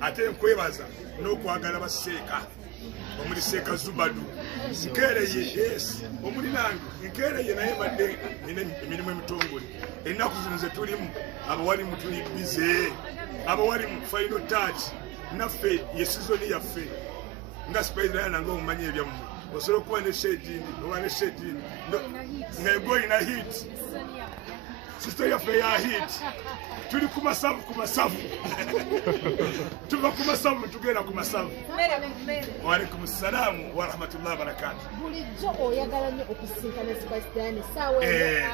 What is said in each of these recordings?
ate nkwebaza n'okwagala baseeka omuli seeka Zubadu nkereye yes omuli nange nkereye naye badde nina emirimu emitongole ennaku zino ze tulimu abawalimu tuli bize abawalimu final touch naffe ye sizoni yaffe nga Spider nange omumanyi ebyammwe osobola okuba ne shedini oba ne shedini ng'ego ina hit sister yaffe ya hit tuli ku masavu tuva ku masavu tugenda ku masavu. Wa alaikum salaam wa rahmatullahi wa barakatuh. Bulijjo oyagala nnyo okusinkana Spice Diana saawa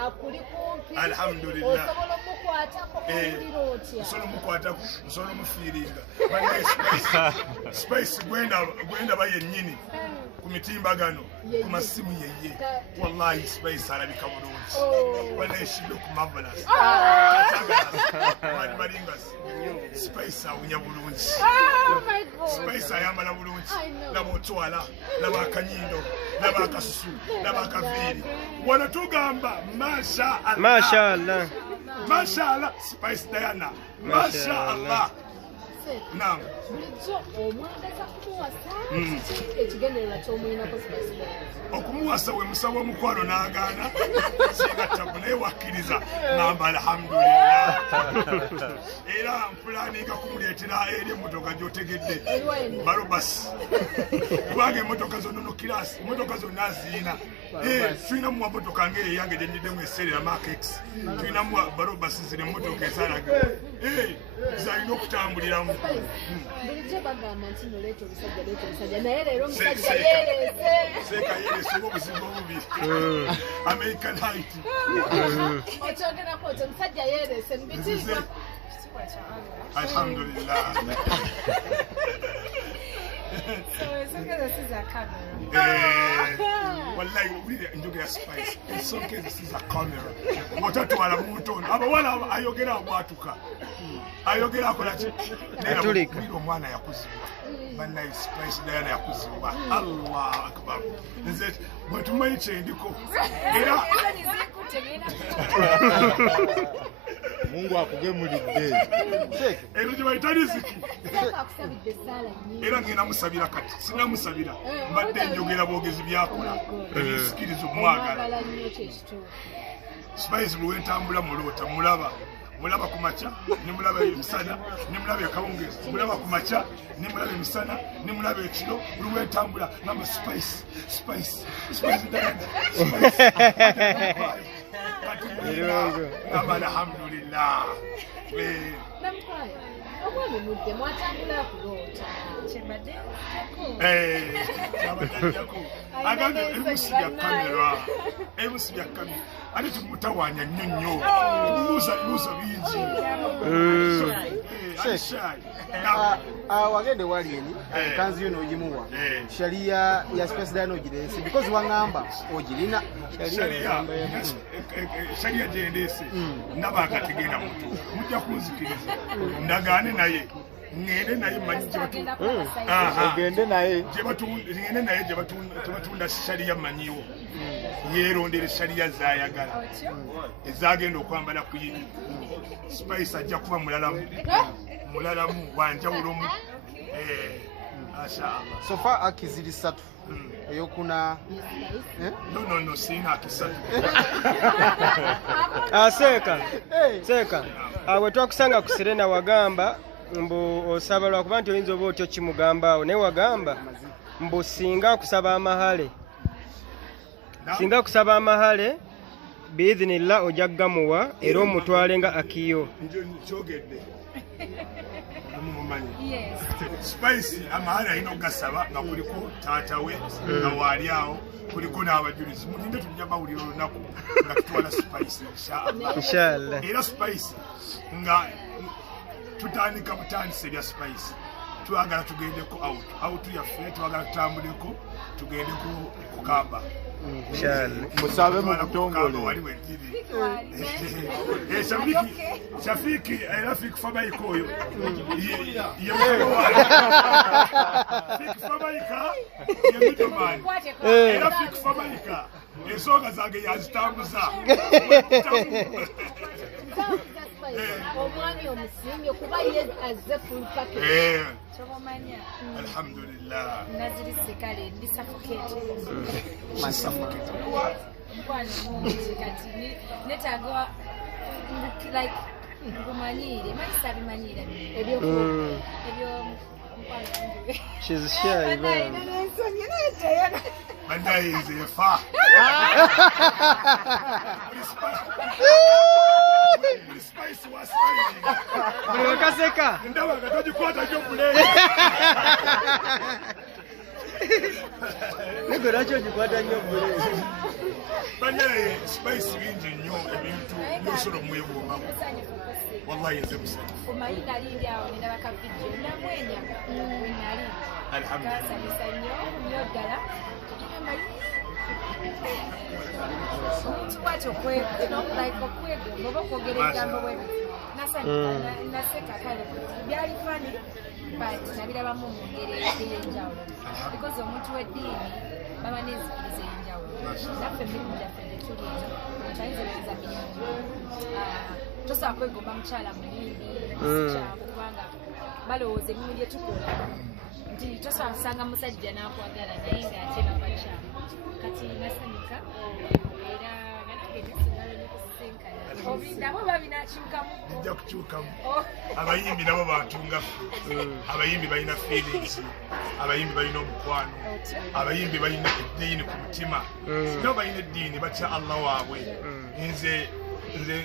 akuli kumpi alhamdulillah osobola mukwatako omuliro otya osobola mukwatako osobola mufiiringa Spice gwenda bayennyini ku mitimbagano ku masimu yeye wallahi Spice alabika bulungi wala she look marvelous Spice awunya bulungi Spice ayambala bulungi laba otwala laba akanyindo laba akasusu laba akaviiri wano tugamba mashallah mashallah Spice Diana mashallah. Naam. Bulijjo omwagaza kumuwasa ekigendererwa ky'omuyinako Spice Diana okumuwasa we musawo omukwano n'agaana singa tabu naye wakkiriza ngamba alhamdulillah era mpulaninga kumuleetera eri emmotoka gy'otegedde barobasi kubanga emmotoka zonnono kirasi emmotoka zonna ziina tulinamu mmotoka ng'eyo yange gye njiddemu eserera makex tulinamu barobasi zino emmotoka ezalaga zalina okutambuliramu. Bulijjo bagamba nti noleeta omusajja naye leero omusajja yeerese seeka yeerese obuzibu obubi American height okyogerako otyo omusajja yeerese mubitiibwa alhamdulillah. Wallahi owulire enjoga ya Spice esooka ezisiza kamera otatwala muntu ono abawala ayogera abwatuka ayogera akolaki owulire omwana yakuzibwa bannaye Spice Diana yakuzibwa Allahu akbar nze bwe tumanyi kyendiko era Mungu akugemulidde ero gye bayita riziki era ngenda musabira kati sinamusabira mbadde njogera bwogezi byakola ebisikiriza omwagala Spice bwe wentambula muloota mulaba ku makya ne mulaba emisana ne mulaba ekawungeezi mulaba ku makya ne mulaba emisana ne mulaba ekiro buli wentambula ngamba Spice Diana ngamba alhamdulillah. omwami mudde mwatambula kuloota agambye ebimusibya kamera ate tumutawanya nnyo nnyo luuza bingi wagende walieni kanzu yo n'ogimuwa sharia ya Spice Diana ogirese because wangamba ogirina sharia gyendeese nabaga tegenda muntu mujja kunzikiriza ndagaane naye ngende naye manyi ogende naye gye batunda sharia manyiwo yerondere sharia zayagala ezagenda okwambala ku yidi Spice ajja kuba mulalamu wanjawulomu mashallah so far akiziri 3 eyokuna no sina akisatu seeka awe twakusanga ku Serena wagamba mbu osaba lwakuba nti oyinza oba otyo kimugambaawo naye wagamba mbu singa kusaba amahale biidhinillah ojja kugamuwa era omutwale nga akiyo kyogedde Spice amahale alina okugasaba nga kuliko taata we nga waali awo kuliko n'abajulizi mulinde tujja bawulira olunaku nga tutwala Spice inshallah era Spice nga tutandika butandise bya Spice twagala tugendeko out yaffe twagala tutambuleko tugendeko ku Kamba musabe mu butongole waliwe ejiri Shafiki Rafiki Fabaika oyo Fiki Fabaika ye middleman Rafiki Fabaika ensonga zange yazitambuza omwami omusinge kuba ye azze full package. Chomanya. Alhamdulillah. Nazirisi kale ndi suffocate. Mkwano mungi kati netagwa like ngumanyire makisabi manyire Ebyo She's shy, man. Mandayize fa. Spice was spicy. Mulokaseka. Ndaba katojikwata kyo bulele. Nego nacho jikwata nnyo bulele. Bandaye spice bingi nnyo ebintu byosolo mwebwoma. Wallahi nze musajja. Kumayina lindi awo nendaba ka video namwenya wenali. Alhamdulillah. Kasanyusa nnyo ddala. Tukwate okwegomba oba okwogera ebigambo bwebiti naseka kale byali fani but nabirabamu mu ngeri ey'enjawulo because omuntu w'eddiini baba n'enzikiriza ey'enjawulo naffe emirimu gyaffe gyetulizo tayinziririza mirimu tosobola kwegomba mukyala muyimbi sikyangu kubanga balowooza emirimu gye tukola nti tosobola kusanga musajja n'akwagala naye ng'ate babakyala kati nasanyuka era nabo babinakyukamu Bijja kukyukamu. Abayimbi nabo batunga. Abayimbi balina feelings. Abayimbi balina omukwano. Abayimbi balina eddiini ku mutima. Nabo balina eddiini batya Allah waabwe. Nze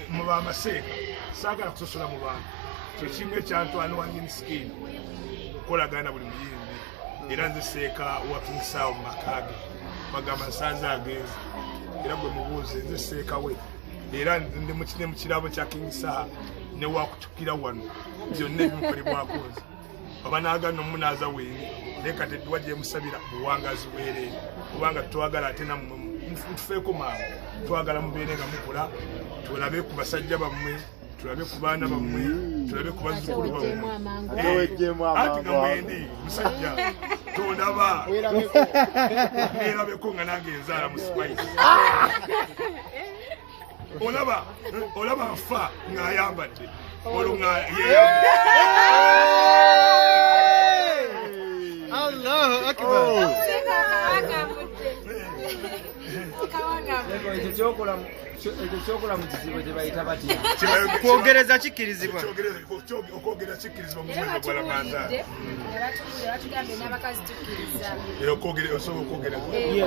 mu bamaseeka saagala kusosola mu bantu. Kyo kimu ekyantwala wanyini skin. Okolagana buli muyimbi. Era nze seeka wakinsaawo mu makage. Bagamba nsanze agenzi. Era gwe mubuuze nze seeka we. Era ndi mu kirabo kya King Saha ne wakutukira wano byonna ebimukolebwako nze oba naagana omunaaza weeri naye kati edduwa gye musabira buwangazi bwereere kubanga twagala ate nammwe tufeeko mangu twagala mubeere nga mukola tulabe ku basajja bammwe tulabe ku baana bammwe tulabe ku bazzukulu bammwe ati nga mwendi musajja tondaba neerabeko nga nange enzaala mu Spice. Olaba nfa ng'ayambadde olwo nga Allahu akbar. ekyokola mu kizibu kye bayita batya Kwogereza kikkirizibwa. okwogera kikkirizibwa mu mwezi gwa Ramadaan. batugambye n'abakazi tukkiriza Osobola okwogera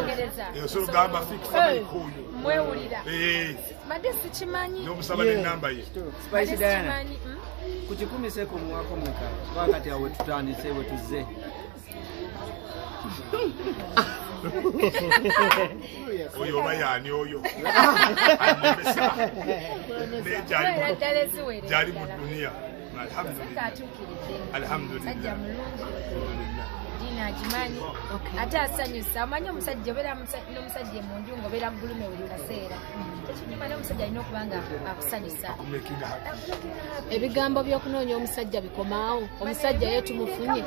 ogereza osobola ogamba fik family kuuyo mwewulira badde sikimanyi n'omusaba n'ennamba ye. Spice Diana ku 10 ku mwaka mweka wakati awe tutandise we tuzze oyo oba yaani oyo gyali mu duniya. Alhamdulillah. agimanyi ate asanyusa amanyi omusajja obeera n'omusajja emunju ng'obeera gulume buli kaseera tekinyuma n'omusajja alina okuba nga akusanyusa. Ebigambo by'okunoonya omusajja bikomaawo omusajja ye tumufunye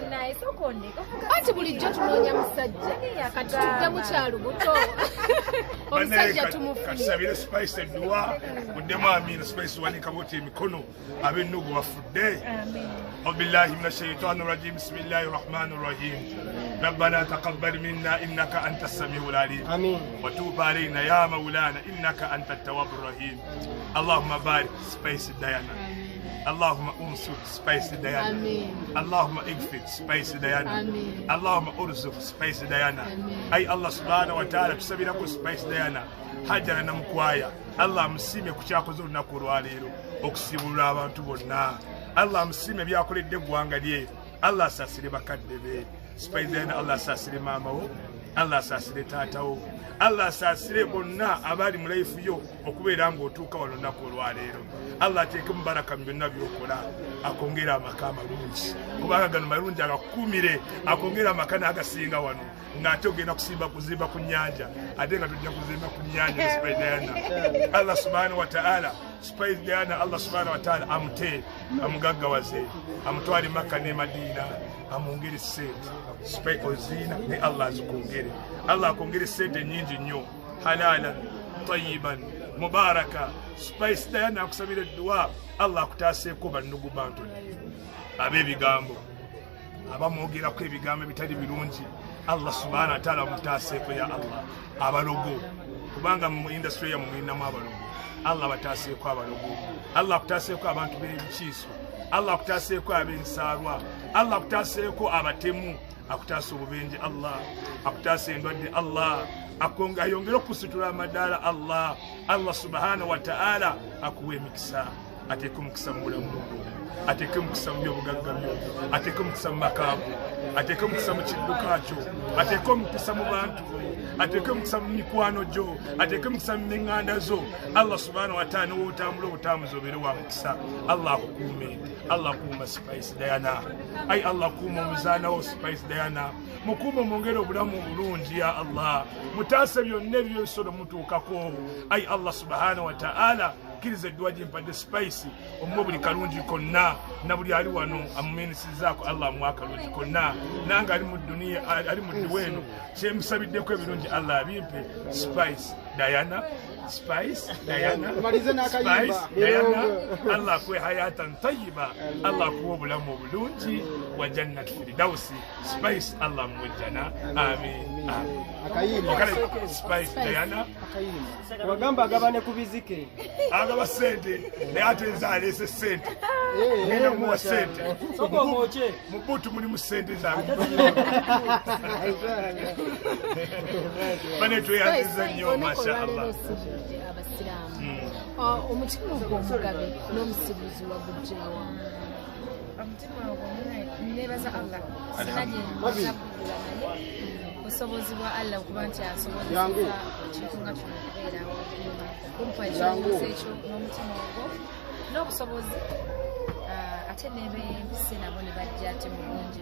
anti bulijjo tunoonya musajja kati tudde mu kyalubuto omusajja tumufunye. Kasabire Spice edduwa muddemu amiina Spice wanika bwoti emikono ab'ennugu bafudde. Billahi minash shaitani rajim bismillahir rahmanir rahim. ربنا تقبل منا إنك أنت السميع العليم آمين وتوب علينا يا مولانا إنك أنت التواب الرحيم. اللهم بارك سبيس ديانا اللهم انصر سبيس ديانا اللهم اغفر سبيس ديانا اللهم ارزق سبيس ديانا أي الله سبحانه وتعالى تسبيلك سبيس ديانا hajjana namukwaya Allah musime ku kyakoze olunaku olwaleero okusibulwa abantu bonna. Allah musime byakoledde eggwanga lye. Allah asaasire bakadde be. Spice Diana Allah asaasire maama wo. Allah asaasire taata wo. Allah asaasire bonna abali mu life yo okubeera ng'otuuka wano olunaku olwaleero. Allah ateeke mu baraka mu byonna by'okola akongera amaka amalungi kubanga gano malungi agakumire akongera amaka n'agasinga wano ng'ate ogenda kuzimba ku nnyanja ate nga tujja kuzimba ku nnyanja Spice Diana. Allah subhanahu wa ta'ala Spice Diana Allah subhanahu wa ta'ala amute amugaggawaze amutwale Makka ne Madina amwongere ssente Spice ozina ne Allah azikongere. Allah akongere ssente nnyingi nnyo halalan tayyiban mubaraka Spice Diana akusabira edduwa Allah akutaaseeko bannugu bantoni ab'ebigambo abamwogerako ebigambo ebitali birungi Allah subhanahu wa ta'ala mutaaseeko ya Allah abalogo kubanga mu industry ya mulinamu abalogo Allah bataaseeko abalogo Allah akutaaseeko abantu b'ebikiiso Allah akutaaseeko ab'ensaalwa Allah akutaaseeko abatemu akutaasa obubenje Allah akutaasa endwadde Allah ayongera okusitula amadaala Allah subhanahu wa ta'ala akuwa emikisa ateeke omukisa mu bulamu bwo ateeke omukisa mu byobugagga byo ateeke omukisa mu makaago ateeke omukisa mu kidduka kyo ateeke omukisa mu bantu ateeke omukisa mu mikwano gyo ateeke omukisa mu neŋŋanda zo Allah subhanahu wa ta'ala niwootambula obutambuzi obeere wa mukisa Allah akukuume Allah akuuma Spice Diana ai Allah akuuma omuzaanawo Spice Diana mukuuma omwongere obulamu obulungi ya Allah mutaase byonna ebyebisolo mutuukako ai Allah subhanahu wa ta'ala kkiriza edduwa gyempadde Spice omuwe buli kalungi konna na buli ali wano amuminisizzaako Allah amuwa akalungi konna nange ali mu duniya ali mu dduwa eno kyemusabiddeko ebirungi Allah abimpe Spice Diana Spice Diana Spice Diana Allah akuwe hayatan tayyiba Allah akuwe obulamu obulungi wa jannat firdausi Spice Allah amuwejjana amin Spice Diana wagamba agabane ku bizike agaba sente naye ate nze aleese sente ngenda muwa sente mu buutu mulimu sente zange bane tweyanziza nnyo masha Allah abasiraamu omutima ogwo omugabe n'omusibuzi waguggyawa omutima ogwo nebaza Allah sinagye nakugula naye obusobozi bwa Allah okuba nti asobozesa ekintu nga kino okubeerawo kumpa ekirowoozo ekyo n'omutima ogwo n'obusobozi ate n'ebempise nabo ne bajja ate mu bungi